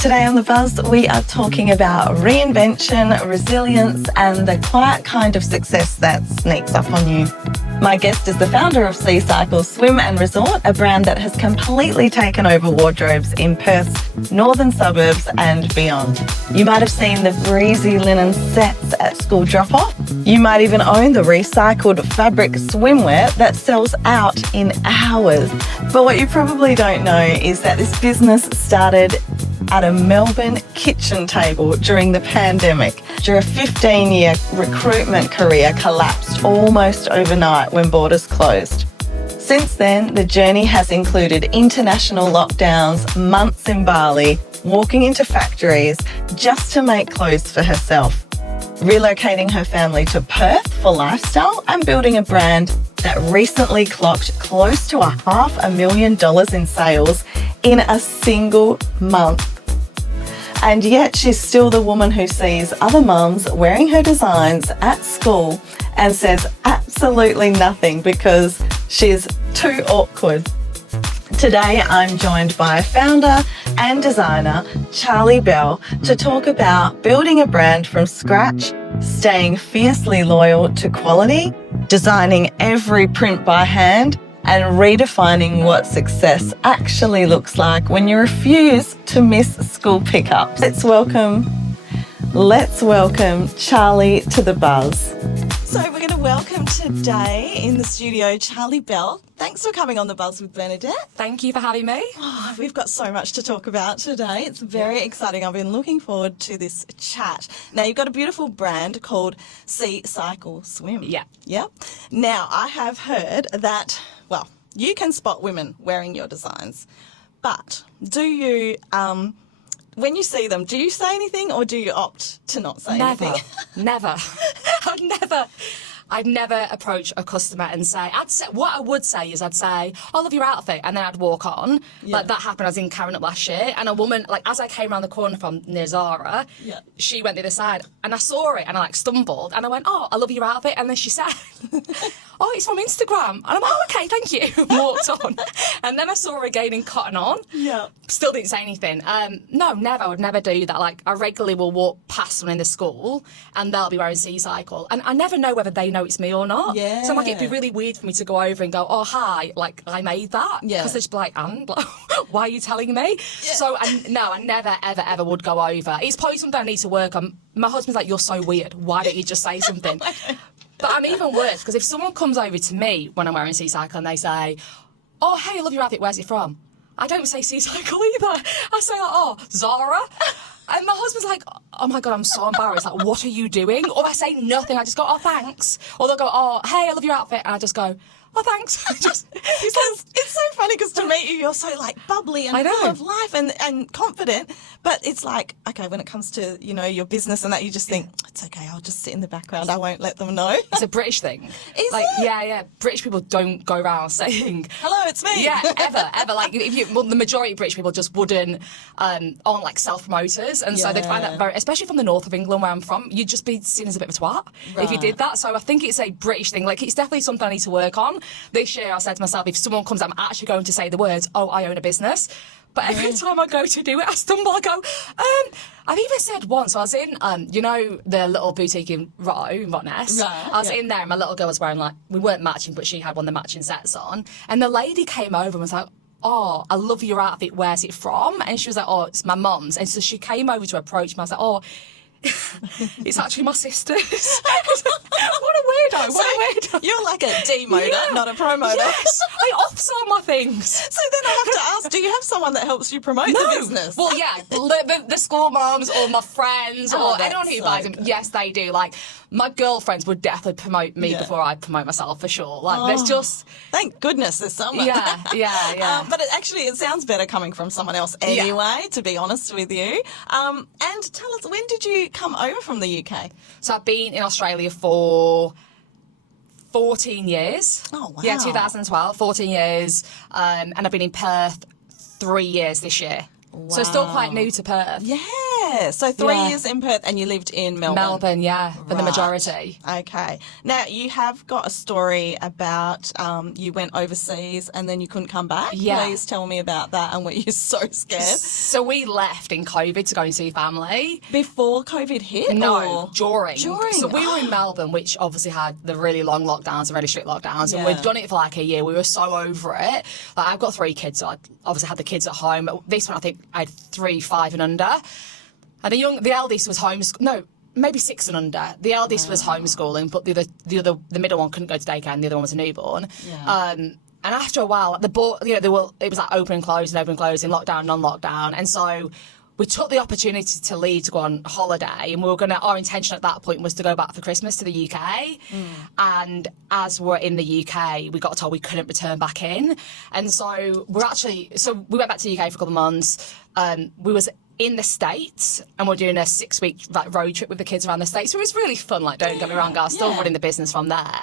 Today on The Buzz, we are talking about reinvention, resilience, and the quiet kind of success that sneaks up on you. My guest is the founder of Seacycle Swim Resort, a brand that has completely taken over wardrobes in Perth's northern suburbs and beyond. You might have seen the breezy linen sets at school drop-off. You might even own the recycled fabric swimwear that sells out in hours. But what you probably don't know is that this business started at a Melbourne kitchen table during the pandemic, after a 15-year recruitment career collapsed almost overnight when borders closed. Since then, the journey has included international lockdowns, months in Bali, walking into factories just to make clothes for herself, relocating her family to Perth for lifestyle, and building a brand that recently clocked close to $500,000 in sales in a single month. And yet she's still the woman who sees other mums wearing her designs at school and says absolutely nothing because she's too awkward. Today, I'm joined by founder and designer Charlie Bell to talk about building a brand from scratch, staying fiercely loyal to quality, designing every print by hand, and redefining what success actually looks like when you refuse to miss school pickups. Let's welcome Charlie to The Buzz. So we're going to welcome today in the studio Charlie Bell. Thanks for coming on The Buzz with Bernadette. Thank you for having me. Oh, we've got so much to talk about today. It's very exciting. I've been looking forward to this chat. Now, you've got a beautiful brand called Seacycle Swim. Yeah. Yeah. Now, I have heard that, well, you can spot women wearing your designs, but do you, when you see them, do you say anything or do you opt to not say anything? Never. I'd never approach a customer and say, what I would say is I'd say, I love your outfit, and then I'd walk on. Yeah. Like that happened, I was in Karen up last year, and a woman, like as I came around the corner from near Zara, Yeah. she went the other side, and I saw it, and I like stumbled, and I went, oh, I love your outfit, and then she said, oh, it's from Instagram, and I'm like, oh, okay, thank you, and walked on. And then I saw her again in Cotton On. Yeah. Still didn't say anything. No, never. I would never do that. Like, I regularly will walk past someone in the school and they'll be wearing Seacycle. And I never know whether they know it's me or not. Yeah. So I'm like, it'd be really weird for me to go over and go, oh, hi, like, I made that. Yeah. Because they'd just be like, and? Like, why are you telling me? Yeah. So, I never, ever, ever would go over. It's probably something I need to work on. My husband's like, you're so weird. Why don't you just say something? But I'm even worse, because if someone comes over to me when I'm wearing Seacycle and they say, oh, hey, I love your outfit, where's it from? I don't say Seacycle either. I say, like, oh, Zara. And my husband's like, oh my God, I'm so embarrassed. Like, what are you doing? Or I say nothing. I just go, oh, thanks. Or they'll go, oh, hey, I love your outfit. And I just go, oh, thanks. It's so funny because to meet you, you're so like bubbly and full of life and confident. But it's like, okay, when it comes to, you know, your business and that, you just think, it's okay, I'll just sit in the background. I won't let them know. It's a British thing. Is like, it? Yeah. British people don't go around saying, hello, it's me. Yeah, ever. Like, the majority of British people just wouldn't, aren't like self-promoters. And so they find that very, especially from the north of England where I'm from, you'd just be seen as a bit of a twat if you did that. So I think it's a British thing. Like, it's definitely something I need to work on. This year I said to myself, if someone comes, I'm actually going to say the words, oh, I own a business. But every time I go to do it, I stumble. I go, I've even said once, I was in, you know, the little boutique in Rottnest. Right, I was in there and my little girl was wearing, like, we weren't matching, but she had one of the matching sets on. And the lady came over and was like, oh, I love your outfit, where's it from? And she was like, oh, it's my mum's. And so she came over to approach me. I was like, oh, it's actually my sister's. What a weirdo. You're like a demoter, not a promoter. Yes, I offsell my things. So then I have to ask, do you have someone that helps you promote the business? Well, yeah, the school moms or my friends or anyone who buys them, yes, they do. Like, my girlfriends would definitely promote me before I promote myself, for sure. Like, there's just... Thank goodness there's someone. Yeah. But it sounds better coming from someone else anyway, to be honest with you. And tell us, when did you come over from the UK? So I've been in Australia for 14 years. Oh, wow. Yeah, 2012, 14 years. And I've been in Perth 3 years this year. Wow. So still quite new to Perth. Yeah. Yeah. So 3 Yeah. years in Perth and you lived in Melbourne. Melbourne, yeah, for the Right. majority. Okay. Now, you have got a story about you went overseas and then you couldn't come back. Yeah. Please tell me about that and were you so scared? So we left in COVID to go and see family. Before COVID hit? No, or? during. During. So we were in Melbourne, which obviously had the really long lockdowns and really strict lockdowns. And Yeah. we'd done it for like a year. We were so over it. Like, I've got 3 kids, so I obviously had the kids at home. This one, I think I had 3, 5 and under. And the eldest was no, maybe 6 and under. The eldest was homeschooling, but the middle one couldn't go to daycare, and the other one was a newborn. Yeah. And after a while, it was like open and close, in lockdown, non-lockdown, and so we took the opportunity to leave to go on holiday, and our intention at that point was to go back for Christmas to the UK. And as we're in the UK, we got told we couldn't return back in, and so we went back to the UK for a couple of months. We was in the States, and we're doing a 6-week road trip with the kids around the States. So it was really fun. Like, don't get me wrong, guys, still running the business from there.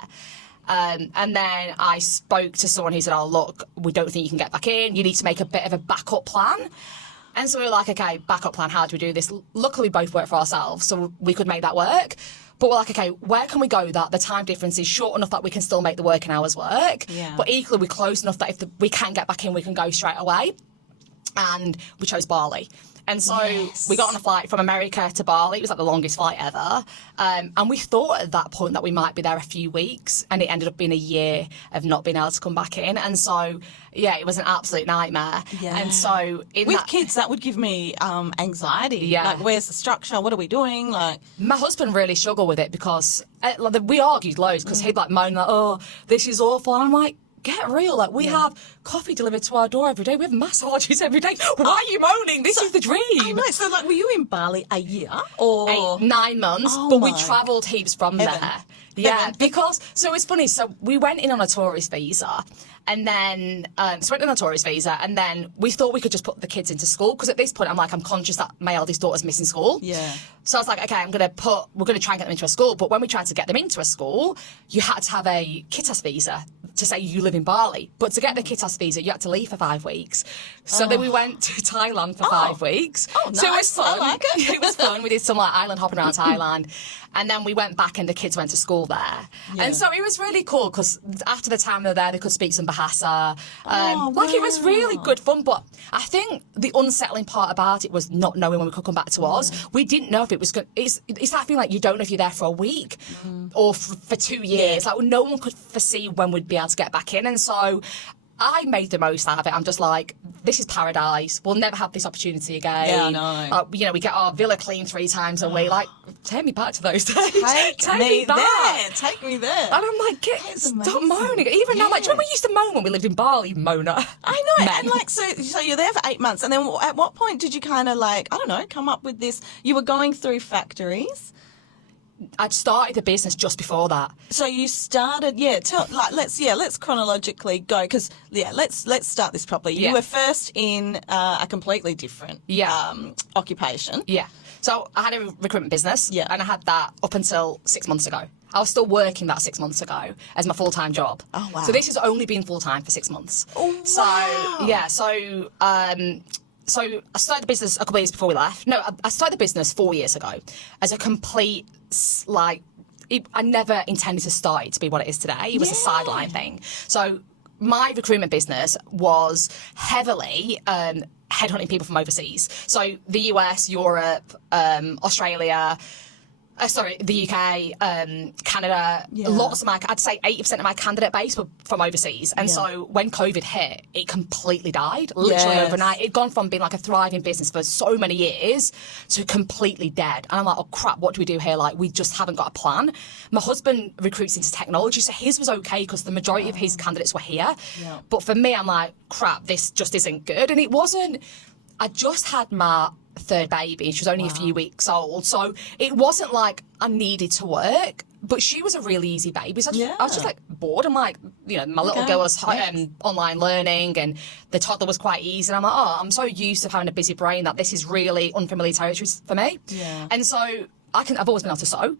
And then I spoke to someone who said, "Oh, look, we don't think you can get back in. You need to make a bit of a backup plan." And so we were like, "Okay, backup plan. How do we do this?" Luckily, we both work for ourselves, so we could make that work. But we're like, "Okay, where can we go that the time difference is short enough that we can still make the working hours work, but equally we're close enough that if we can get back in, we can go straight away?" And we chose Bali. And so we got on a flight from America to Bali. It was like the longest flight ever. And we thought at that point that we might be there a few weeks, and it ended up being a year of not being able to come back in. And so, yeah, it was an absolute nightmare. Yeah. And so with kids, that would give me anxiety. Yeah. Like, where's the structure? What are we doing? Like, my husband really struggled with it because we argued loads because he'd like moan like, "Oh, this is awful." And I'm like, get real. Like, we have coffee delivered to our door every day. We have massages every day. Why are you moaning? This is the dream. So, like, were you in Bali a year or 9 months? Oh, but we my. travelled heaps from there. Yeah, Heaven. because so it's funny. So we went in on a tourist visa, and then went on a tourist visa, and then we thought we could just put the kids into school because at this point I'm conscious that my eldest daughter's missing school. Yeah. So I was like, okay, we're gonna try and get them into a school. But when we tried to get them into a school, you had to have a KITAS visa to say you live in Bali. But to get the KITAS visa, you had to leave for 5 weeks. So then we went to Thailand for 5 weeks. Oh, nice. So it was fun. I like it. It was fun. We did some like island hopping around Thailand. And then we went back and the kids went to school there. Yeah. And so it was really cool because after the time they were there, they could speak some Bahasa. It was really good fun. But I think the unsettling part about it was not knowing when we could come back to Oz. We didn't know if it was good. It's that feeling like you don't know if you're there for a week or for 2 years. Like, no one could foresee when we'd be able to get back in. And so I made the most out of it. I'm just like, this is paradise. We'll never have this opportunity again. Yeah, I know. We get our villa cleaned 3 times a week. Like, take me back to those days. Take me back. there. Take me there. And I'm like, stop moaning. Even now, like, do you remember we used to moan when we lived in Bali, Mona? I know. Men. And like, so you're there for 8 months. And then at what point did you kind of like, I don't know, come up with this? You were going through factories. I'd started the business just before that. So you started, let's chronologically go because let's start this properly. You Yeah. were first in a completely different occupation. Yeah. So I had a recruitment business, Yeah. and I had that up until 6 months ago. I was still working that 6 months ago as my full-time job. Oh, wow. So this has only been full-time for 6 months. Oh, So, wow. yeah, so I started the business a couple of years before we left. No, I started the business 4 years ago as a complete, I never intended to start it to be what it is today. It was a sideline thing. So my recruitment business was heavily headhunting people from overseas. So the US, Europe, Australia, the UK, Canada, lots of I'd say 80% of my candidate base were from overseas. And so when COVID hit, it completely died, literally overnight. It'd gone from being like a thriving business for so many years to completely dead. And I'm like, oh crap, what do we do here? Like, we just haven't got a plan. My husband recruits into technology, so his was okay because the majority of his candidates were here. Yeah. But for me, I'm like, crap, this just isn't good. And it wasn't, I just had my 3rd baby and she was only a few weeks old, so it wasn't like I needed to work, but she was a really easy baby, so I was just like bored. I'm like, my little girl was online learning and the toddler was quite easy, and I'm like, oh, I'm so used to having a busy brain that this is really unfamiliar territory for me. And so I've always been able to sew.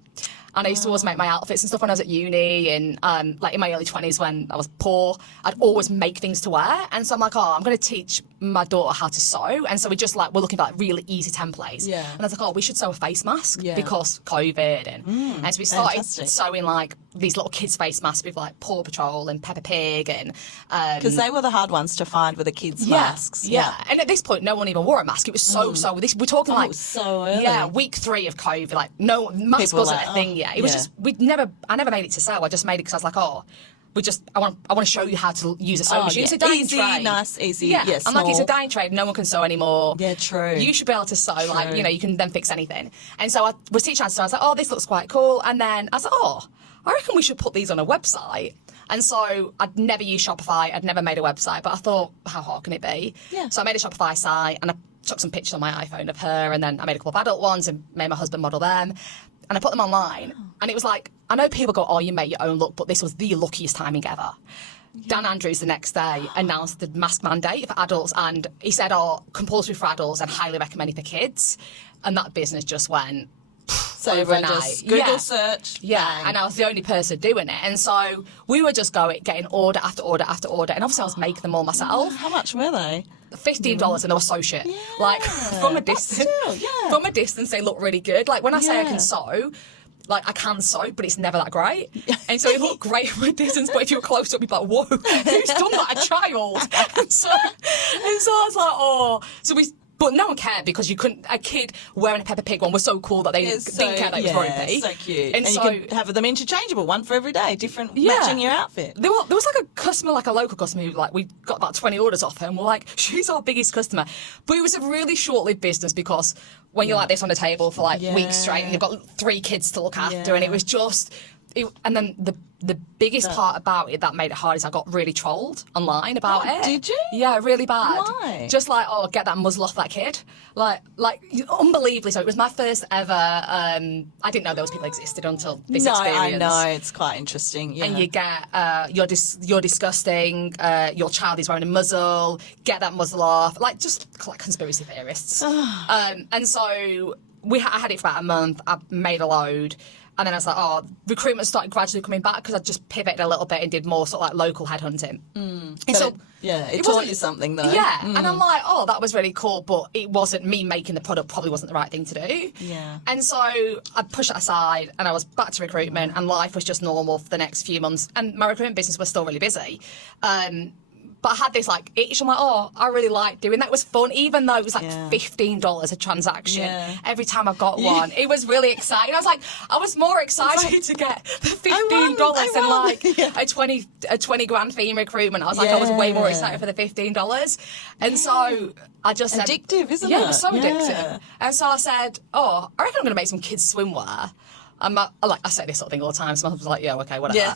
And I used to always make my outfits and stuff when I was at uni and like in my early 20s when I was poor, I'd always make things to wear. And so I'm like, I'm going to teach my daughter how to sew. And so we're looking for like really easy templates. Yeah. And I was like, we should sew a face mask because COVID. And so we started sewing like these little kids' face masks with like Paw Patrol and Peppa Pig. And because they were the hard ones to find with the kids' masks. Yeah. And at this point, no one even wore a mask. It was so we're talking like so early. Yeah, week 3 of COVID. Like no mask People wasn't like, a thing yet. It was just I never made it to sell. I just made it because I was like, I want to show you how to use a sewing machine. It's a dying easy, trade. nice, easy. Yeah, Yeah, I'm like, it's a dying trade. No one can sew anymore. Yeah, true. You should be able to sew. True. Like, you can then fix anything. And so I was teaching how to sew. I was like, this looks quite cool. And then I was like, I reckon we should put these on a website. And so I'd never used Shopify. I'd never made a website. But I thought, how hard can it be? Yeah. So I made a Shopify site and I took some pictures on my iPhone of her. And then I made a couple of adult ones and made my husband model them. And I put them online. And it was like, I know people go, you make your own look, but this was the luckiest timing ever. Yeah. Dan Andrews the next day announced the mask mandate for adults. And he said, compulsory for adults and highly recommended for kids. And that business just went so overnight. Just Google search. Yeah, bang. and I was the only person doing it. And so we were just getting order after order after order. And obviously I was making them all myself. How much were they? $15 and they were so shit. Yeah, like from a distance, they look really good. Like when I say I can sew, like I can sew, but it's never that great. And so it looked great from a distance, but if you were close up, you'd be like, whoa, who's done that? A child. And so I was like, but no one cared because a kid wearing a Peppa Pig one was so cool that they didn't care that it was ropey. So cute. And so you could have them interchangeable, one for every day, different, matching your outfit. There was like a customer, like a local customer who we got about 20 orders off her and we're like, she's our biggest customer. But it was a really short-lived business because when you're like this on the table for weeks straight and you've got 3 kids to look after and it was just... and then the biggest part about it that made it hard is I got really trolled online about it. Did you? Yeah, really bad. Why? Just like, get that muzzle off that kid. Like unbelievably so. It was my first ever, I didn't know those people existed until this experience. No, I know, it's quite interesting. Yeah. And you get, you're disgusting, your child is wearing a muzzle, get that muzzle off, just like conspiracy theorists. And so I had it for about a month, I made a load. And then I was like, recruitment started gradually coming back because I just pivoted a little bit and did more sort of local headhunting. And so it taught you something though. Yeah, and I'm like, that was really cool, but it wasn't me making the product, probably wasn't the right thing to do. Yeah. And so I pushed it aside and I was back to recruitment and life was just normal for the next few months. And my recruitment business was still really busy. But I had this itch. I'm like, I really like doing that. It was fun, even though it was $15 a transaction every time I got one. It was really exciting. I was more excited to get the $15 than a 20 grand fee in recruitment. I was I was way more excited for the $15. And so I just said, addictive, isn't it? Yeah, it was so addictive. And so I said, I reckon I'm going to make some kids swimwear. I say this sort of thing all the time, so I was like, okay, whatever. Yeah.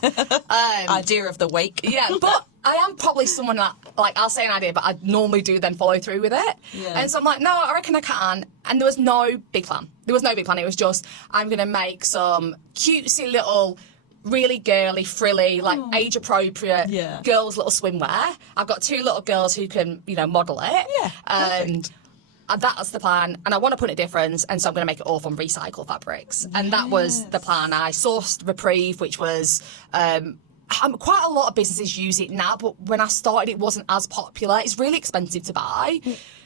Idea of the week. Yeah, but I am probably someone that, I'll say an idea, but I normally do then follow through with it. Yeah. And so I'm like, no, I reckon I can. And there was no big plan. It was just, I'm going to make some cutesy little, really girly, frilly, age-appropriate girls' little swimwear. I've got 2 little girls who can, model it. Yeah, and that's the plan, and I want to put a difference, and so I'm going to make it all from recycled fabrics. And that was the plan. I sourced Reprieve, which was quite a lot of businesses use it now, but when I started, it wasn't as popular. It's really expensive to buy.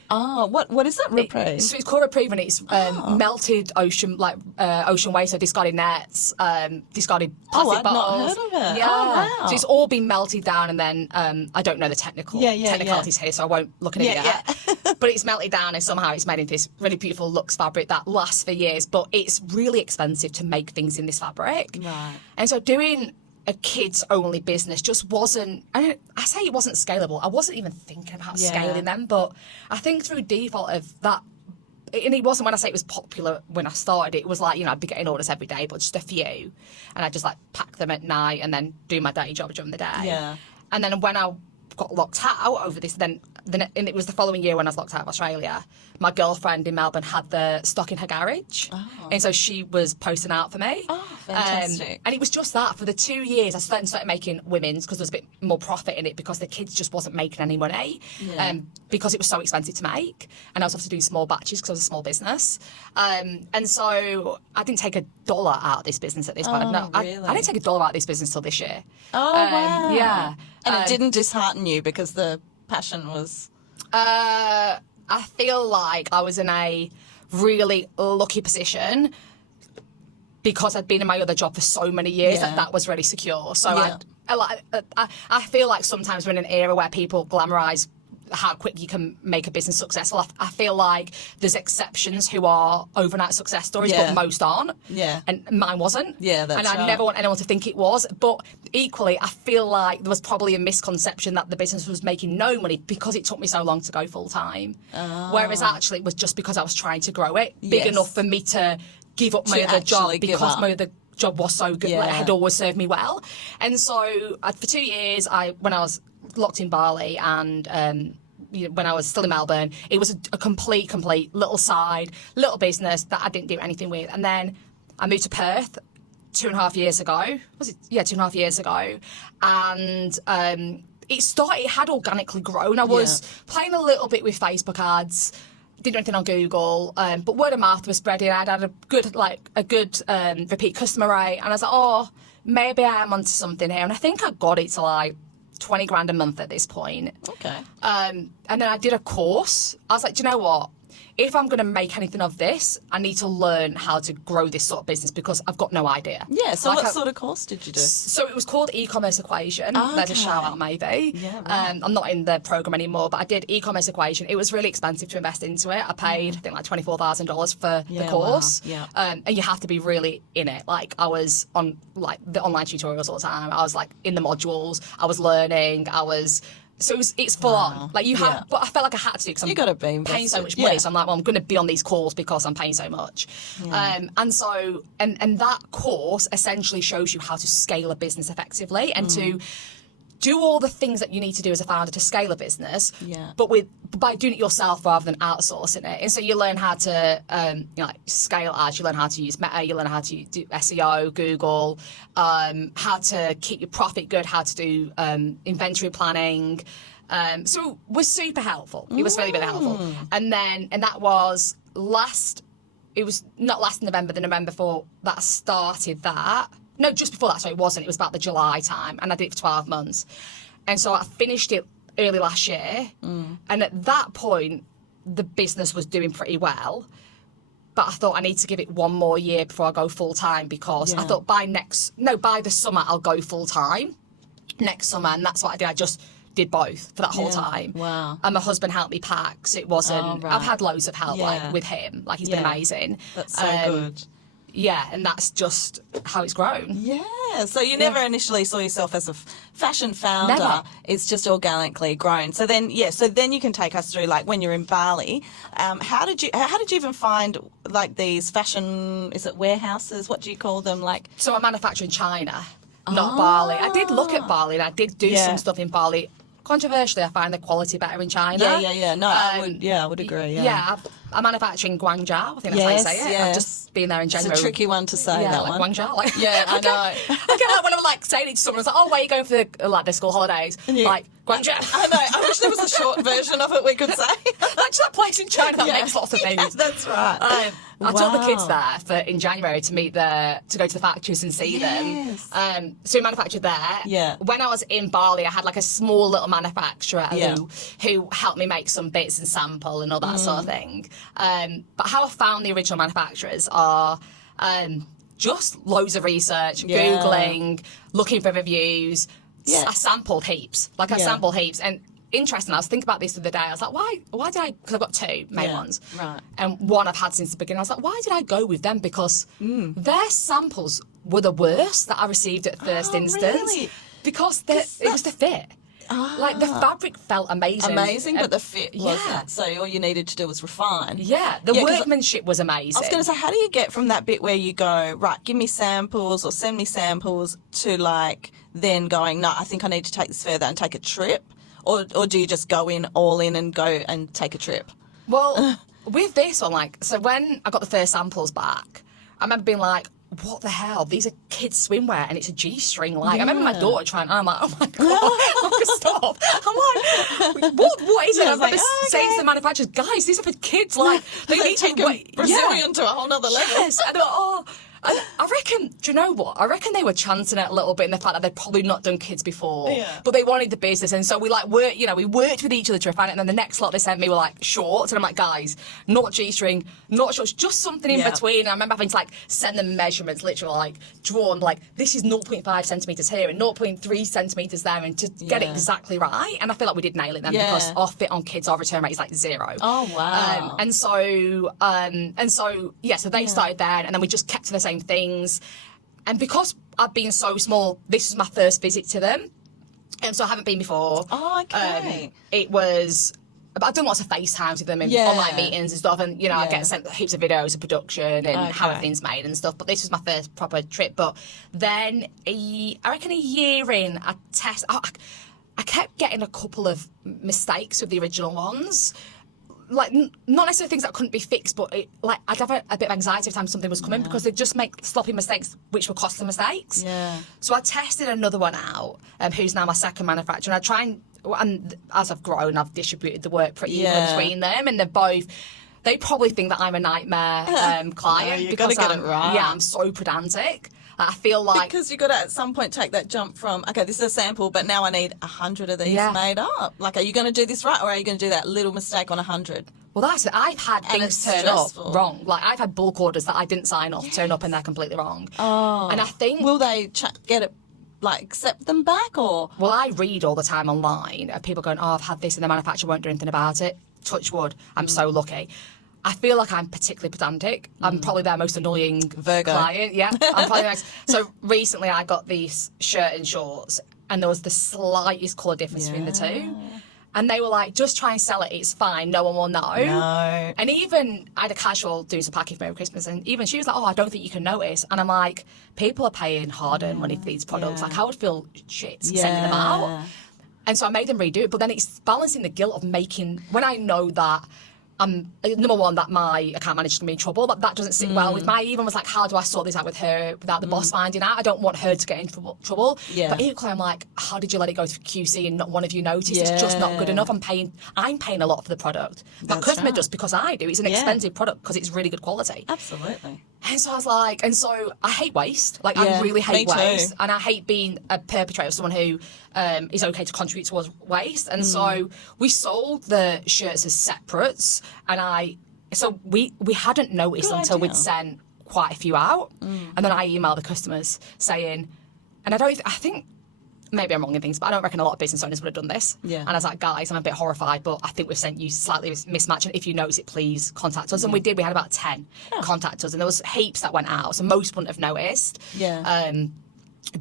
Oh, what is that, Reprieve? So it's called Reprieve, and it's melted ocean waste, so discarded nets, discarded plastic bottles. I'd not heard of it. Yeah. Oh, wow. So it's all been melted down, and then I don't know the technicalities here, so I won't look at it yet. But it's melted down, and somehow it's made into this really beautiful luxe fabric that lasts for years. But it's really expensive to make things in this fabric. Right. And so doing a kids-only business just wasn't... I say it wasn't scalable. I wasn't even thinking about scaling them, but I think through default of that... And it wasn't when I say it was popular when I started. It was I'd be getting orders every day, but just a few. And I'd just pack them at night and then do my day job during the day. Yeah. And then when I got locked out over this. Then and it was the following year when I was locked out of Australia. My girlfriend in Melbourne had the stock in her garage, and so she was posting out for me. Oh, fantastic! And it was just that for the 2 years I started making women's because there was a bit more profit in it because the kids just wasn't making any money, because it was so expensive to make, and I was having to do small batches because I was a small business, and so I didn't take $1 out of this business at this point. No, really? I didn't take $1 out of this business till this year. Oh, wow! Yeah, And it didn't dishearten you because the passion was... I feel like I was in a really lucky position because I'd been in my other job for so many years that was really secure. So I feel like sometimes we're in an era where people glamorise how quick you can make a business successful. I feel like there's exceptions who are overnight success stories, but most aren't. Yeah. And mine wasn't. Yeah, that's And I never want anyone to think it was. But equally, I feel like there was probably a misconception that the business was making no money because it took me so long to go full time. Whereas actually it was just because I was trying to grow it big enough for me to give up my other job because my other job was so good, like, it had always served me well. And so for 2 years, when I was locked in Bali and when I was still in Melbourne, it was a complete little business that I didn't do anything with. And then I moved to Perth 2.5 years ago. Was it? Yeah, 2.5 years ago. And it had organically grown. I was playing a little bit with Facebook ads, didn't do anything on Google, but word of mouth was spreading. I'd had a good repeat customer rate, and I was like, oh, maybe I am onto something here. And I think I got it to like 20 grand a month at this point. Okay. And then I did a course. I was like, do you know what? If I'm going to make anything of this, I need to learn how to grow this sort of business because I've got no idea. Yeah, so what sort of course did you do? So it was called E-commerce Equation. There's a shout out maybe. Yeah, right. I'm not in the program anymore, but I did E-commerce Equation. It was really expensive to invest into it. I paid, I think, like $24,000 for the course. Wow. Yeah. And you have to be really in it. Like, I was on like the online tutorials all the time. I was like in the modules. I was learning. So it's full on. Like you have, but I felt like I had to because you got to be paying so much money. So I'm like, well, I'm going to be on these calls because I'm paying so much. And so that course essentially shows you how to scale a business effectively and to do all the things that you need to do as a founder to scale a business. But by doing it yourself rather than outsourcing it. And so you learn how to like scale ads. You learn how to use Meta. You learn how to do SEO, Google, how to keep your profit good, how to do inventory planning. So it was super helpful. It was really, really helpful. And that was it was not last November, the November before that I started that. No, just before that, so it wasn't. It was about the July time, and I did it for 12 months. And so I finished it early last year, and at that point, the business was doing pretty well. But I thought I need to give it one more year before I go full-time because I thought by the summer, I'll go full-time next summer, and that's what I did. I just did both for that whole time. Wow. And my husband helped me pack, so it wasn't... I've had loads of help like with him. Like, he's been amazing. That's so good. Yeah, and that's just how it's grown. Yeah, so you never initially saw yourself as a fashion founder. Never. It's just organically grown. So then, you can take us through, like, when you're in Bali, how did you even find, like, these fashion, is it warehouses? What do you call them? Like, so I manufacture in China, not Bali. I did look at Bali and I did do some stuff in Bali. Controversially, I find the quality better in China. Yeah. No, I would agree. Yeah. I manufacture in Guangzhou. I think that's how you say it. Yes. I've just been there in January. It's a tricky one to say, that like one. Guangzou. Like, Yeah, I know. I get that when I'm like saying it to someone, it's like, oh, where are you going for the school holidays? Like, Guangzou. I know. I wish there was a short version of it we could say. That's that place in China that makes lots of things. Yeah, that's right. I took the kids there in January to go to the factories and see them. So we manufactured there. Yeah. When I was in Bali, I had like a small little manufacturer who helped me make some bits and sample and all that sort of thing. But how I found the original manufacturers are just loads of research, Googling, looking for reviews. I sampled heaps. And interesting, I was thinking about this the other day. I was like, why did I, because I've got two main ones. Right. And one I've had since the beginning. I was like, why did I go with them? Because their samples were the worst that I received at first instance. Really? Because it was the fit. Like, the fabric felt amazing. But the fit wasn't. So all you needed to do was refine. Yeah, the workmanship was amazing. I was going to say, how do you get from that bit where you go, right, give me samples or send me samples, to like then going, no, I think I need to take this further and take a trip? or do you just go in all in and go and take a trip? Well, with this one, like, so when I got the first samples back, I remember being like, what the hell? These are kids' swimwear and it's a G-string. Like, I remember my daughter trying, and I'm like, oh my God, stop. I'm like, what is it? I was like, saying to the manufacturers, guys, these are for kids. Like, they need to wait. Brazilian to a whole nother level. Yes. And I reckon, do you know what? I reckon they were chancing it a little bit in the fact that they'd probably not done kids before, but they wanted the business. And so we worked with each other to refine it. And then the next lot they sent me were like shorts. And I'm like, guys, not G-string, not shorts, just something in between. And I remember having to like send them measurements, literally like drawn, like this is 0.5 centimetres here and 0.3 centimetres there, and to get it exactly right. And I feel like we did nail it then because our fit on kids, our return rate is like 0. Oh, wow. So they started there, and then we just kept to the same things. And because I've been so small, this was my first visit to them, and so I haven't been before. Oh, okay. But I've done lots of FaceTimes with them and online meetings and stuff, and I get sent heaps of videos of production and how everything's made and stuff. But this was my first proper trip. But then I reckon a year in, I kept getting a couple of mistakes with the original ones. Like, not necessarily things that couldn't be fixed, but I'd have a bit of anxiety every time something was coming because they'd just make sloppy mistakes, which were costly mistakes. Yeah. So I tested another one out, who's now my second manufacturer, and I try and as I've grown, I've distributed the work pretty evenly between them, and they probably think that I'm a nightmare client. No, you've got to get it right. Yeah, I'm so pedantic. I feel like... Because you've got to, at some point, take that jump from, okay, this is a sample, but now I need 100 of these made up. Like, are you going to do this right, or are you going to do that little mistake on 100? Well, that's it. I've had things turn up wrong. Like, I've had bulk orders that I didn't sign off turn up and they're completely wrong. Oh. And I think... Will they get it, like, accept them back, or...? Well, I read all the time online of people going, I've had this and the manufacturer won't do anything about it. Touch wood. I'm so lucky. I feel like I'm particularly pedantic. I'm probably their most annoying Virgo client. Yeah, I'm probably most. So recently I got these shirt and shorts, and there was the slightest colour difference between the two. And they were like, just try and sell it, it's fine, no one will know. No. And even, I had a casual doing some packing for Merry Christmas, and even she was like, I don't think you can notice. And I'm like, people are paying hard-earned money for these products. Like, I would feel shit sending them out. And so I made them redo it, but then it's balancing the guilt of making, when I know that number one, that my account manager's going to be in trouble, that doesn't sit well with me. I even was like, how do I sort this out with her without the boss finding out? I don't want her to get in trouble. Yeah. But equally, I'm like, how did you let it go through QC and not one of you noticed? It's just not good enough. I'm paying a lot for the product. My customer does because I do. It's an expensive product because it's really good quality. Absolutely. And so I was like, I hate waste. Like, I really hate waste. And I hate being a perpetrator of someone who is okay to contribute towards waste. And so we sold the shirts as separates. And we hadn't noticed until we'd sent quite a few out. And then I emailed the customers saying, and I think, maybe I'm wrong in things, but I don't reckon a lot of business owners would have done this. Yeah. And I was like, guys, I'm a bit horrified, but I think we've sent you slightly mismatched. And if you notice it, please contact us. And we did. We had about 10 contact us, and there was heaps that went out, so most wouldn't have noticed. Yeah.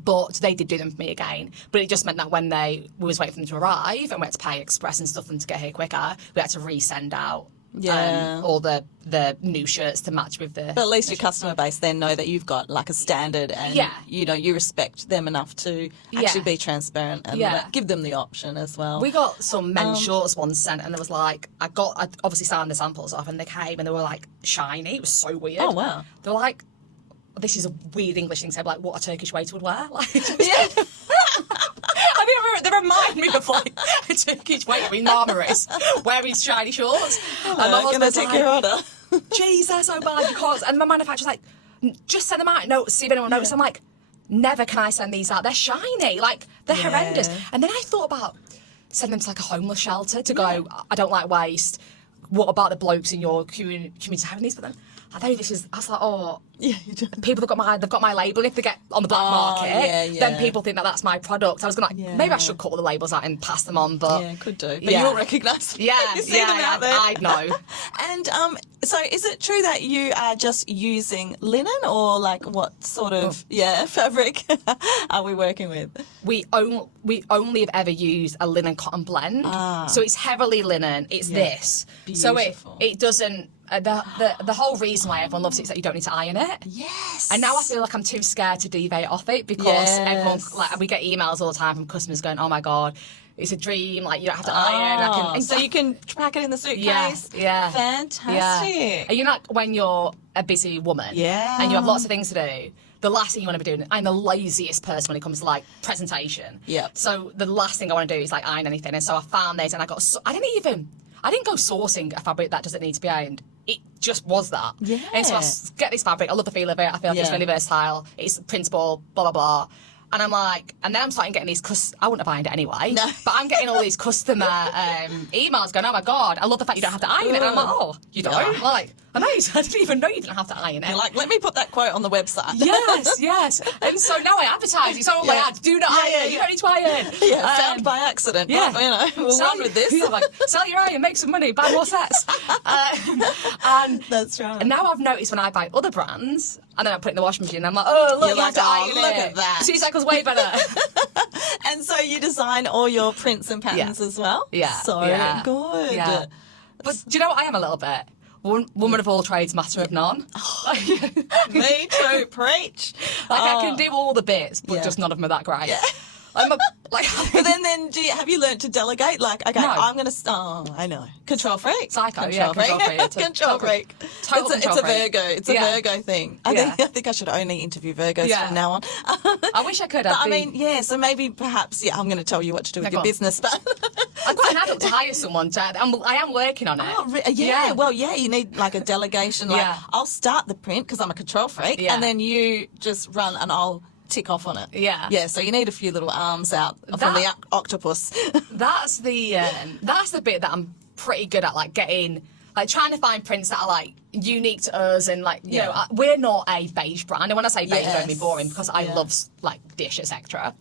But they did do them for me again. But it just meant that when we was waiting for them to arrive and we had to pay express and stuff and to get here quicker, we had to resend out all the new shirts to match with the... But at least your customer base then know that you've got like a standard, and you respect them enough to actually be transparent and give them the option as well. We got some men's shorts ones sent, and there was like, I obviously signed the samples off, and they came and they were like shiny. It was so weird. Oh wow. They were like, this is a weird English thing to say, but like what a Turkish waiter would wear. Like, I mean, they remind me of like a Turkish waiter in Marmaris wearing shiny shorts. And my husband's like, your order. Jesus, so bad, because, and my manufacturer's like, just send them out, see if anyone notices. I'm like, never can I send these out. They're shiny, like they're horrendous. And then I thought about sending them to like a homeless shelter to go, I don't like waste. What about the blokes in your community having these? But then I was like, people have got my label. And if they get on the black market, then people think that that's my product. I was going to maybe I should cut all the labels out and pass them on, but could do. But you'll recognise them. You see them out there. I know. And so is it true that you are just using linen, or like what sort of fabric are we working with? We only have ever used a linen cotton blend. So it's heavily linen. It's this. Beautiful. So it doesn't. The whole reason why everyone loves it is that you don't need to iron it. Yes. And now I feel like I'm too scared to deviate off it because everyone, like, we get emails all the time from customers going, oh my God, it's a dream. Like, you don't have to iron. So you can pack it in the suitcase. Yeah. Fantastic. Yeah. And you know, when you're a busy woman and you have lots of things to do, the last thing you want to be doing, I'm the laziest person when it comes to like presentation. Yeah. So the last thing I want to do is like iron anything. And so I found this and I didn't go sourcing a fabric that doesn't need to be ironed. It just was that. Yeah. And so I get this fabric. I love the feel of it. I feel like it's really versatile. It's printable, blah, blah, blah. And I'm like, and then I'm starting getting these, I wouldn't have ironed it anyway, No. but I'm getting all these customer emails going, oh my God, I love the fact you don't have to iron it. And I'm like, oh, you don't? Yeah. Like, I know, I didn't even know you didn't have to iron it. You're like, let me put that quote on the website. Yes. And so now I advertise. It's all my ads. Do not iron. You don't need to iron. Yeah, found by accident. Yeah. But, we'll run with this. Yeah, like, sell your iron, make some money, buy more sets. And That's right. And now I've noticed when I buy other brands, and then I put it in the washing machine, and I'm like, oh, look, You're you like, have to oh, iron look it. at that. Seacycle's way better. And so you design all your prints and patterns as well? Yeah. So good. Yeah. But do you know what I am a little bit? Woman of all trades, master of none. Me too, preach. I can do all the bits, but just none of them are that great. Yeah. But then have you learnt to delegate? Like, okay, No. I'm going to, I know. Control freak. Psycho, Control freak. Control freak. Total It's control a freak. Virgo. It's a Virgo thing. I think I should only interview Virgos from now on. I wish I could. But I mean, so maybe perhaps, I'm going to tell you what to do with your business, but... I've got an adult to hire someone. I am working on it. Well, you need like a delegation. Like, I'll start the print because I'm a control freak, and then you just run and I'll tick off on it. Yeah, so you need a few little arms out from the octopus. That's the bit that I'm pretty good at, like getting, like trying to find prints that are like unique to us, and like you know, we're not a beige brand, and when I say beige, I don't mean boring, because I love like dish, etc.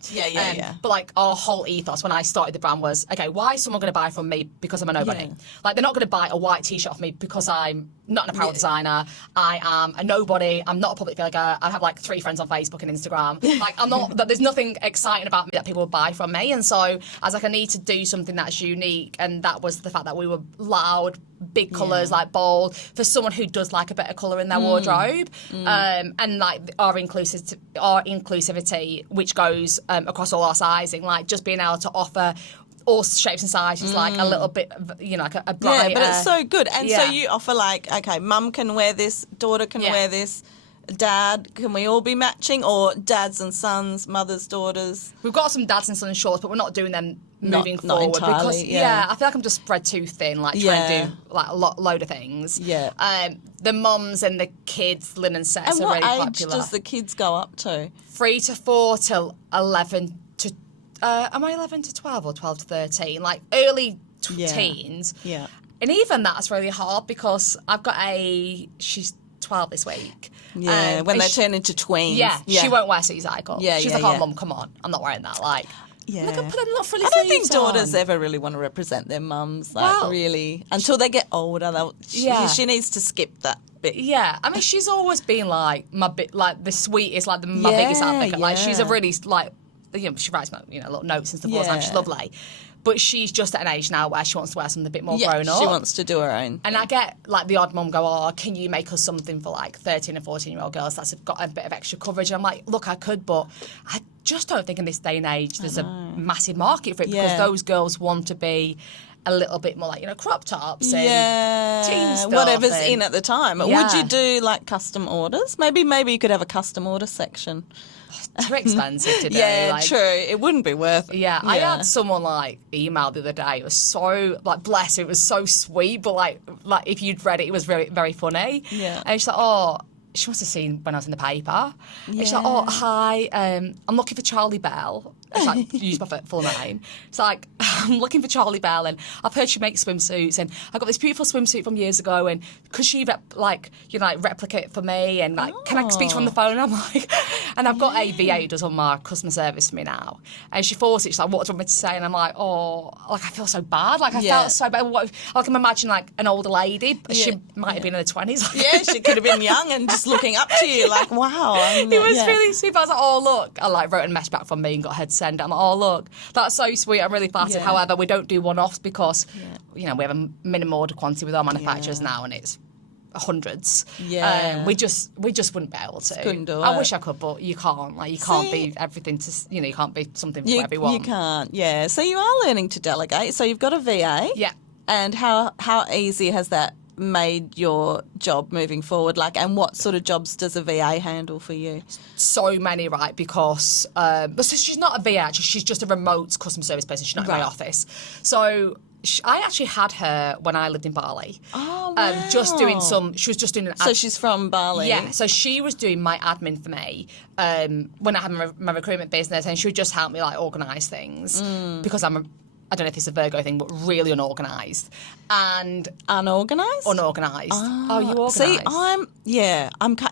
But like our whole ethos when I started the brand was, okay, why is someone going to buy from me because I'm a nobody? Like, they're not going to buy a white t-shirt off me because I'm not an apparel designer. I am a nobody. I'm not a public figure. I have like 3 friends on Facebook and Instagram. Like, I'm not. There's nothing exciting about me that people will buy from me. And so I was like, I need to do something that's unique, and that was the fact that we were loud, big colours, like bold, for someone who does like a bit of colour in their wardrobe, and like our inclusivity, which goes across all our sizing, like just being able to offer all shapes and sizes, like a little bit, like a brighter. Yeah, but it's so good. And so you offer like, okay, mum can wear this, daughter can wear this, dad, can we all be matching? Or dads and sons, mothers, daughters? We've got some dads and sons shorts, but we're not doing them moving forward. Not entirely, because I feel like I'm just spread too thin, like trying to do like a load of things. The mums and the kids linen sets are really popular. And what age does the kids go up to? 3 to 4 till 11 to am I 11 to 12 or 12 to 13? Like early teens. Yeah. And even that's really hard because I've got she's 12 this week. Yeah, when they turn into tweens. Yeah, she won't wear Seacycle. She's like, oh, Mum, come on. I'm not wearing that. Like, look, put them little frilly I don't think sleeves daughters on. ever really want to represent their mums, like really. Until they get older, she needs to skip that bit. Yeah, I mean, she's always been like the sweetest, like my biggest advocate. Like, she's a really, like, she writes little notes and stuff all the time. She's lovely. But she's just at an age now where she wants to wear something a bit more grown up. She wants to do her own. And I get like the odd mum go, oh, can you make us something for like 13 and 14-year-old girls that's got a bit of extra coverage? And I'm like, look, I could, but I just don't think in this day and age there's a massive market for it, because those girls want to be a little bit more like, crop tops and teen stuff. Whatever's in at the time. Would you do like custom orders? Maybe you could have a custom order section. Too expensive to do. True. It wouldn't be worth it. Yeah, I had someone like email the other day. It was so like, bless her, it was so sweet, but like if you'd read it, it was very, very funny. Yeah. And she's like, oh, she must have seen when I was in the paper. And she's like, oh, hi, I'm looking for Charlie Bell. It's like, use my full name. It's like, I'm looking for Charlie Bell, and I've heard she makes swimsuits, and I got this beautiful swimsuit from years ago, and could she replicate it for me, and like, can I speak to her on the phone? And I'm like, and I've got a VA who does all my customer service for me now, and she forced it. She's like, what do you want me to say? And I'm like, oh, like, I feel so bad. Like, I felt so bad. What if, like, I'm imagining like an older lady. She might have been in her 20s. Like, she could have been young and just looking up to you, like, wow. It was really sweet. I was like, oh, look. I like wrote a message back from me and got her to send it. I'm like, oh, look, that's so sweet. I'm really flattered. However, we don't do one-offs because, we have a minimum order quantity with our manufacturers now, and it's hundreds. Yeah. We just wouldn't be able to. Couldn't do I it. wish I could, but you can't. Like, you can't be everything to, you can't be something for everyone. You can't, yeah. So you are learning to delegate. So you've got a VA. Yeah. And how easy has that made your job moving forward? Like, and what sort of jobs does a VA handle for you? So many, right? Because but so she's not a VA, actually. She's just a remote customer service person. She's not in my office. So I actually had her when I lived in Bali. Oh, wow. She was just doing an So she's from Bali? Yeah, so she was doing my admin for me when I had my recruitment business, and she would just help me, like, organise things because I don't know if it's a Virgo thing, but really unorganised. And Unorganised? Unorganised. Oh, you organised? See,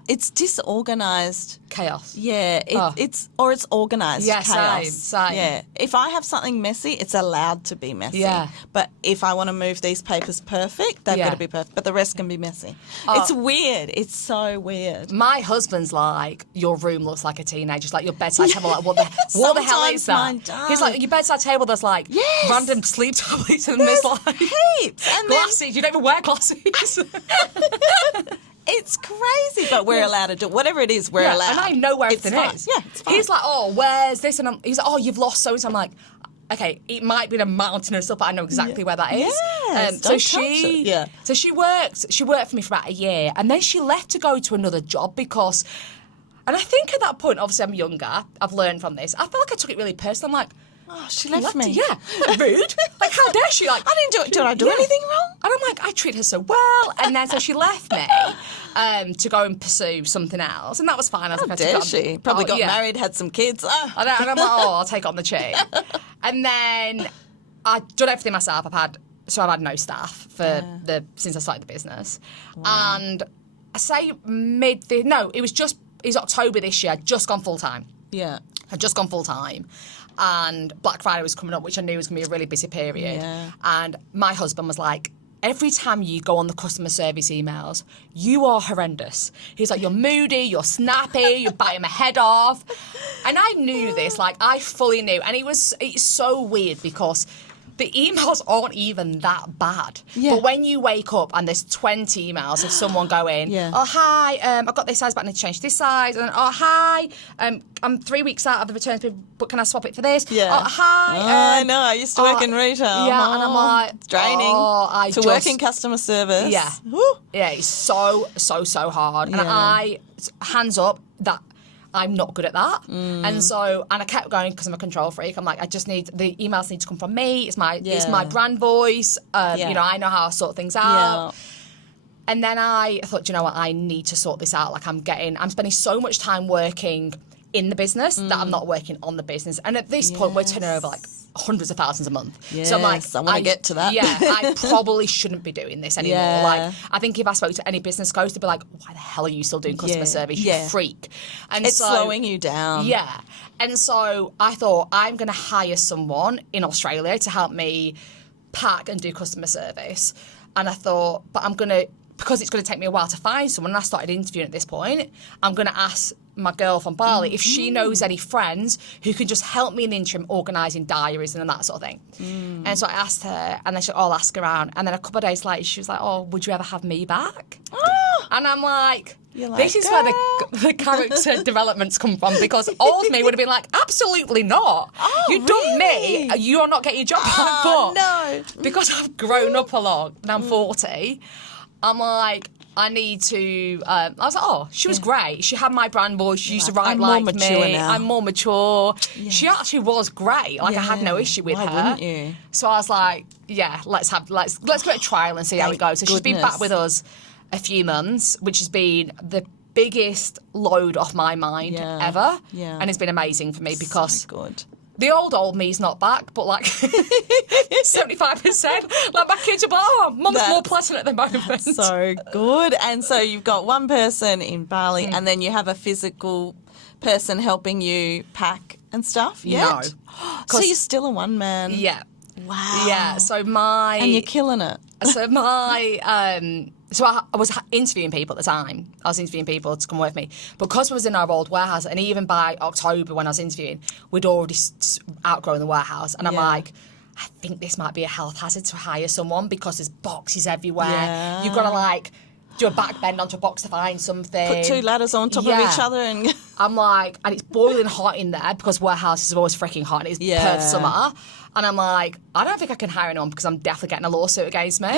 it's disorganised. Chaos. Yeah, it's organised Yeah, chaos. same. Yeah, if I have something messy, it's allowed to be messy. Yeah. But if I want to move these papers perfect, they've got to be perfect. But the rest can be messy. It's weird. It's so weird. My husband's like, your room looks like a teenager's, like your bedside table. Like, what the hell is Sometimes that? mine does. He's like, your bedside table. There's like random sleep tablets and there's like Heaps. And glasses. You don't even wear glasses. It's crazy, but we're allowed to do whatever it is. We're allowed, and I know where everything is. Yeah, it's fine. He's like, oh, where's this? And he's like, oh, you've lost so. I'm like, okay, it might be in a mountain and stuff, but I know exactly where that is. Yes, So don't touch it. Yeah. So she worked for me for about a year, and then she left to go to another job because. And I think at that point, obviously I'm younger. I've learned from this. I felt like I took it really personal. I'm like, oh, she left me. Yeah, rude. Like, how dare she? Like, I didn't do it. Did I do anything wrong? And I'm like, I treat her so well. And then so she left me to go and pursue something else, and that was fine. I was How dare she? Probably got married, had some kids. Oh. And I'm like, oh, I'll take it on the chin. And then I've done everything myself. I've had no staff since I started the business. Wow. And I say it was October this year. I'd just gone full time. Yeah. I'd just gone full time. And Black Friday was coming up, which I knew was going to be a really busy period. Yeah. And my husband was like, every time you go on the customer service emails, you are horrendous. He's like, you're moody, you're snappy, you're biting my head off. And I knew this, like, I fully knew. And it's so weird because the emails aren't even that bad. Yeah. But when you wake up and there's 20 emails of someone going, oh, hi, I've got this size, but I need to change this size. And, oh, hi, I'm 3 weeks out of the returns, but can I swap it for this? Yeah. Oh, hi. I know, I used to work in retail. Yeah, and I'm like, it's draining. Work in customer service. Yeah. Woo. Yeah, it's so hard. And I, hands up, that I'm not good at that. And I kept going because I'm a control freak. I'm like, the emails need to come from me. It's my brand voice. I know how I sort things out. Yeah. And then I thought, you know what, I need to sort this out. Like, I'm spending so much time working in the business that I'm not working on the business. And at this point, we're turning over like hundreds of thousands a month. Yes, so I'm like, I want to get to that. Yeah, I probably shouldn't be doing this anymore. Yeah. Like, I think if I spoke to any business coach, they'd be like, why the hell are you still doing customer service? You freak. And it's slowing you down. Yeah. And so I thought, I'm going to hire someone in Australia to help me pack and do customer service. And I thought, but because it's going to take me a while to find someone, and I started interviewing at this point, I'm going to ask my girl from Bali if she knows any friends who can just help me in the interim organising diaries and that sort of thing. And so I asked her, and then she said, I'll ask around. And then a couple of days later, she was like, oh, would you ever have me back? And I'm like, this is where the character developments come from, because old me would have been like, absolutely not. You've done me, you're not getting your job back. But no. Because I've grown up a lot, and I'm 40, I'm like, I need to. I was like, oh, she was great. She had my brand voice. She used to write like me. Now. I'm more mature. Yeah. She actually was great. Like, I had no issue with her. Why wouldn't you? So I was like, yeah, let's give it a trial and see how it goes. So she's been back with us a few months, which has been the biggest load off my mind ever. Yeah. And it's been amazing for me because. So good. The old me's not back, but like 75%. Like, my kids are like, oh, mum's more pleasant at the moment. That's so good. And so you've got one person in Bali and then you have a physical person helping you pack and stuff yet? No. So you're still a one man? Yeah. Wow. Yeah, so my... And you're killing it. So my... So I was interviewing people at the time. I was interviewing people to come with me. Because we was in our old warehouse, and even by October when I was interviewing, we'd already outgrown the warehouse. And I'm like, I think this might be a health hazard to hire someone because there's boxes everywhere. Yeah. You've got to do a back bend onto a box to find something. Put 2 ladders on top of each other and... I'm like, and it's boiling hot in there because warehouses are always freaking hot and it's Perth summer. And I'm like, I don't think I can hire anyone because I'm definitely getting a lawsuit against me.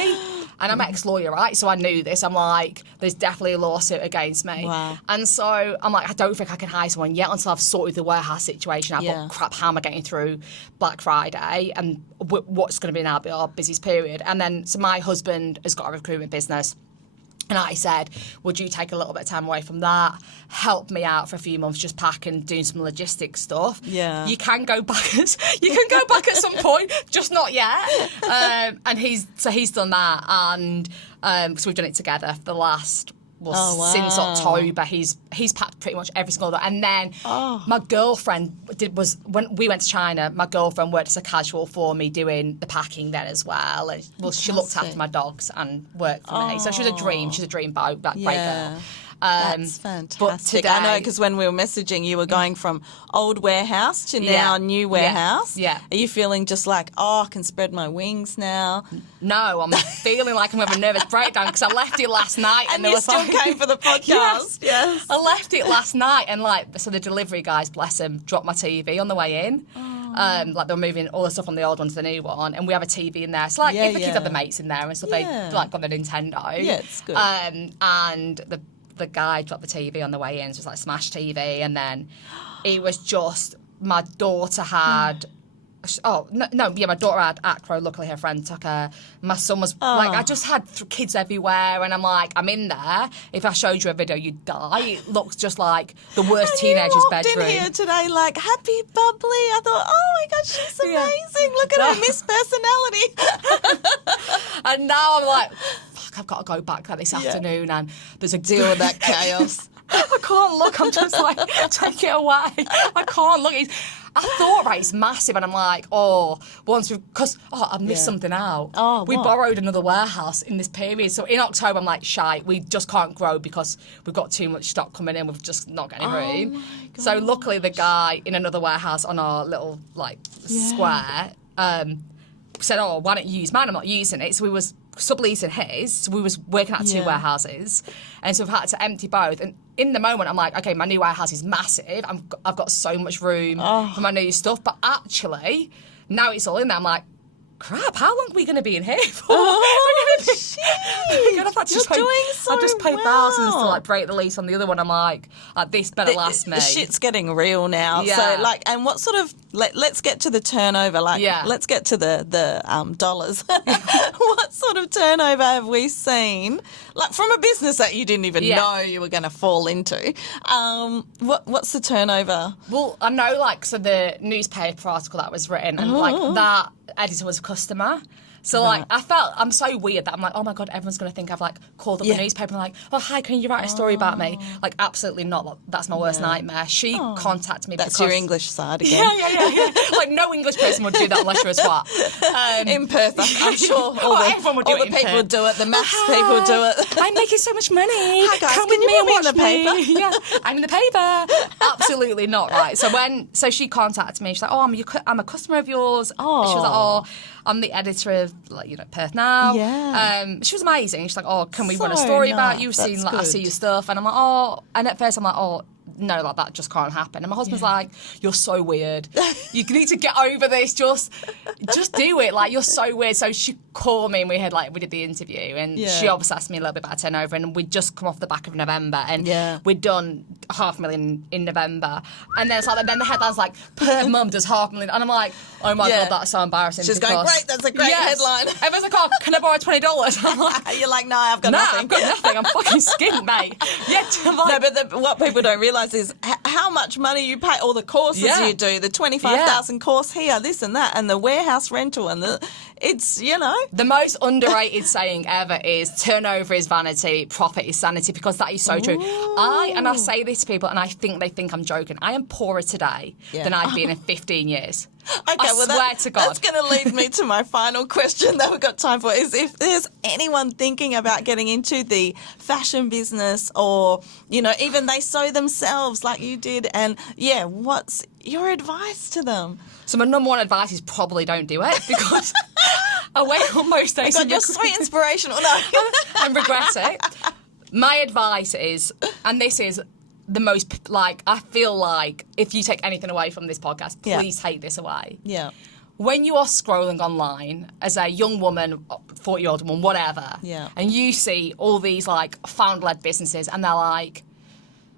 And I'm ex-lawyer, right? So I knew this. I'm like, there's definitely a lawsuit against me. Wow. And so I'm like, I don't think I can hire someone yet until I've sorted the warehouse situation out. But crap, how am I getting through Black Friday? And what's going to be now our busiest period? And then, so my husband has got a recruitment business. And I said, would you take a little bit of time away from that, help me out for a few months, just pack and doing some logistics stuff. Yeah. You can go back at some point, just not yet. And he's done that, and so we've done it together for the last. Since October, he's packed pretty much every single day. And then my girlfriend when we went to China, my girlfriend worked as a casual for me doing the packing then as well. And, she looked after my dogs and worked for me. So she was a dream. She's a dream boat, that great girl. That's fantastic. But today, I know, because when we were messaging, you were going from old warehouse to now new warehouse. Yeah. Are you feeling just like, I can spread my wings now? No, I'm feeling like I'm having a nervous breakdown because I left it last night. And you still came for the podcast. Yes. I left it last night, and so the delivery guys, bless them, dropped my TV on the way in. Like they were moving all the stuff from the old one to the new one, and we have a TV in there. So like if the kids have the mates in there and stuff, they like got the Nintendo. Yeah, it's good. And the guy dropped the TV on the way in, so it was like smash TV, and then it was just, my daughter had, my daughter had acro, luckily her friend took her, my son was, like, I just had kids everywhere, and I'm like, I'm in there, if I showed you a video, you'd die. It looks just like the worst teenager's bedroom. You walked in here today like, happy, bubbly, I thought, oh my God, she's amazing, look at her Miss Personality. And now I'm like, I've got to go back there this afternoon, and there's a deal with that chaos. I can't look. I'm just like, take it away. I can't look. I thought, right, it's massive, and I'm like, because I missed something out. We borrowed another warehouse in this period. So in October, I'm like, shite, we just can't grow because we've got too much stock coming in. We've just not got any room. So luckily, the guy in another warehouse on our little square said, why don't you use mine? I'm not using it. So we was subleasing his, so we was working at 2 warehouses, and so we've had to empty both. And in the moment, I'm like, okay, my new warehouse is massive. I've got so much room for my new stuff, but actually, now it's all in there. I'm like, crap, how long are we going to be in here for? Oh, shit. I've just paid thousands to break the lease on the other one. I'm like, this better last me. The shit's getting real now. Yeah. So and what sort of, let's get to the turnover. Let's get to the dollars. What sort of turnover have we seen? Like from a business that you didn't even know you were going to fall into. What's the turnover? Well, I know, so the newspaper article that was written, and that editor was a customer. So, I'm so weird that I'm like, oh my God, everyone's going to think I've, called up the newspaper and like, oh, hi, can you write a story about me? Absolutely not. That's my worst nightmare. She contacted me That's your English side again. Yeah. No English person would do that unless you're a swat. In Perth, I'm sure everyone would do all the people do it. The maths people do it. I'm making so much money. Hi guys, come can with you me and put me watch in the paper? Yeah, I'm in the paper. Absolutely not, right? So she contacted me. She's like, I'm a customer of yours. Oh. She was like, I'm the editor of Perth Now. Yeah. She was amazing. She's like, can we run a story about you? I see your stuff. And I'm like, and at first I'm like, no, that just can't happen. And my husband's like, you're so weird. You need to get over this. Just do it. You're so weird. So she called me and we did the interview, and she obviously asked me a little bit about turnover, and we'd just come off the back of November, and we'd done 500,000 in November. And then it's then the headline's like, per mum does 500,000. And I'm like, oh my God, that's so embarrassing. She's going, great, that's a great headline. Everyone's like, can I borrow $20? I'm like, you're like, no, I've got nothing. I've got nothing. I'm fucking skint, mate. No, but what people don't realise is how much money you pay, all the courses you do, the 25,000 course here, this and that, and the warehouse rental, and it's, The most underrated saying ever is turnover is vanity, profit is sanity, because that is so true. I say this to people, and I think they think I'm joking. I am poorer today than I've been in 15 years. Okay, I swear to God. That's going to lead me to my final question that we've got time for, is if there's anyone thinking about getting into the fashion business, or, even they sew themselves like you did, and what's your advice to them? So my number one advice is probably don't do it, because I wake up most days and you're so inspirational. No. and regret it. My advice is, and this is the most, like, I feel like if you take anything away from this podcast, please take this away. Yeah. When you are scrolling online as a young woman, 40-year-old woman, whatever, and you see all these, like, founder-led businesses, and they're like,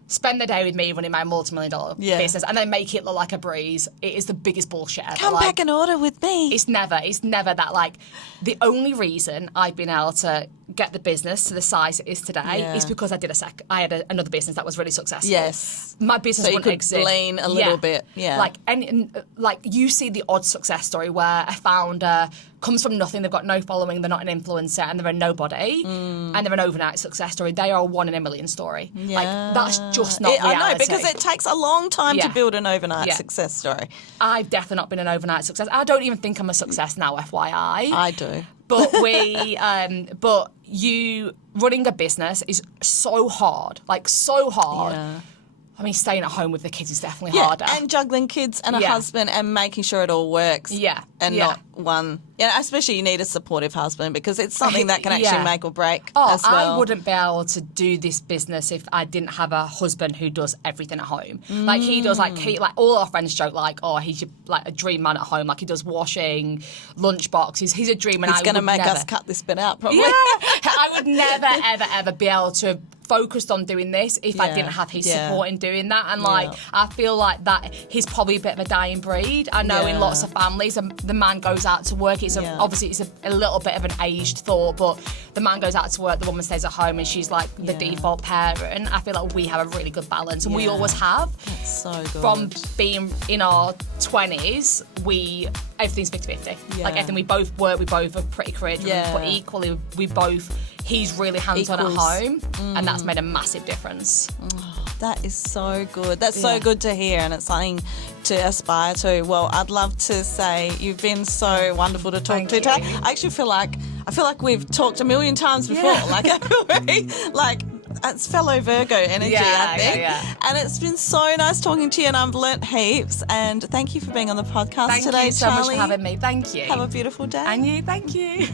spend the day with me running my multi-million-dollar business, and then make it look like a breeze. It is the biggest bullshit ever. Come back and order with me. It's never that, like, the only reason I've been able to get the business to the size it is today is because I had another business that was really successful. Yes. My business wouldn't exist. So you could lean a little bit. Yeah. Like you see the odd success story where a founder comes from nothing, they've got no following, they're not an influencer, and they're a nobody, and they're an overnight success story. They are a 1 in a million story. Yeah. Like, that's just not reality. I know, because it takes a long time to build an overnight success story. I've definitely not been an overnight success. I don't even think I'm a success now, FYI. I do. But but you running a business is so hard, like so hard. Yeah. I mean, staying at home with the kids is definitely harder. And juggling kids and a husband and making sure it all works. Yeah. And not one. Yeah, especially you need a supportive husband because it's something that can actually make or break as well. I wouldn't be able to do this business if I didn't have a husband who does everything at home. Like he does, like all our friends joke like, oh, he's like a dream man at home. Like he does washing, lunch boxes. He's a dream man. He's going to make us cut this bit out probably. Yeah. I would never, ever be able to focused on doing this if I didn't have his support in doing that. And like I feel like that he's probably a bit of a dying breed. I know in lots of families the man goes out to work. It's obviously it's a little bit of an aged thought, but the man goes out to work, the woman stays at home, and she's like the default parent. I feel like we have a really good balance, and we always have. That's so good. From being in our 20s, everything's 50-50. Like everything, we both work, we both are pretty career driven, but equally he's really hands-on at home, and that's made a massive difference. Oh, that is so good. That's so good to hear, and it's something to aspire to. Well, I'd love to say you've been so wonderful to talk to today. I actually feel like we've talked a million times before. Like I feel very it's fellow Virgo energy, I think. And it's been so nice talking to you, and I've learnt heaps. And thank you for being on the podcast today, Thank you so Charlie. much for having me. Thank you. Have a beautiful day. And you, thank you.